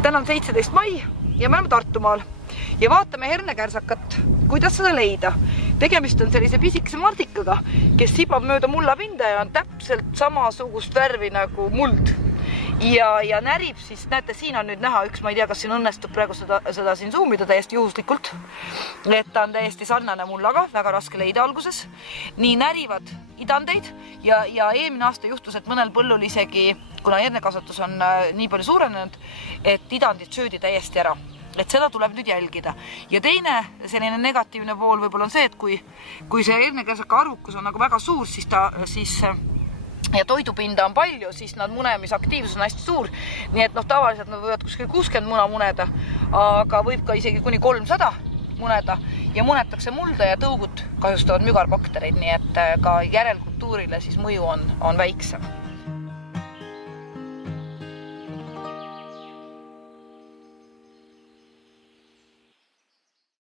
täna on 17 mai ja me oleme Tartumaal ja vaatame hernekärsakat, kuidas seda leida. Tegemist on sellise pisikese mardikaga, kes sibab mööda mullapinda ja on täpselt samasugust värvi nagu muld. Ja närib siis, näete, siin on nüüd näha üks, ma ei tea, kas siin õnnestub praegu seda siin zoomida täiesti juhuslikult, et ta on täiesti sarnane mullaga, väga raske leida alguses. Nii närivad idandeid ja eelmine aasta juhtus, et mõnel põllul isegi, kuna hernekasvatus on nii palju suurenenud, et idandid söödi täiesti ära. Et seda tuleb nüüd jälgida. Ja teine selline negatiivne pool võib-olla on see, et kui see hernekärsaka arukus on nagu väga suur, siis ja toidupinda on palju, siis nad munemisaktiivsus on hästi suur. Nii et tavaliselt nad võivad kuskil 60 muna muneda, aga võib ka isegi kuni 300 muneda ja munetakse mulda ja tõugud kahjustavad mügarbaktereid, nii et ka järelkultuurile siis mõju on väiksem.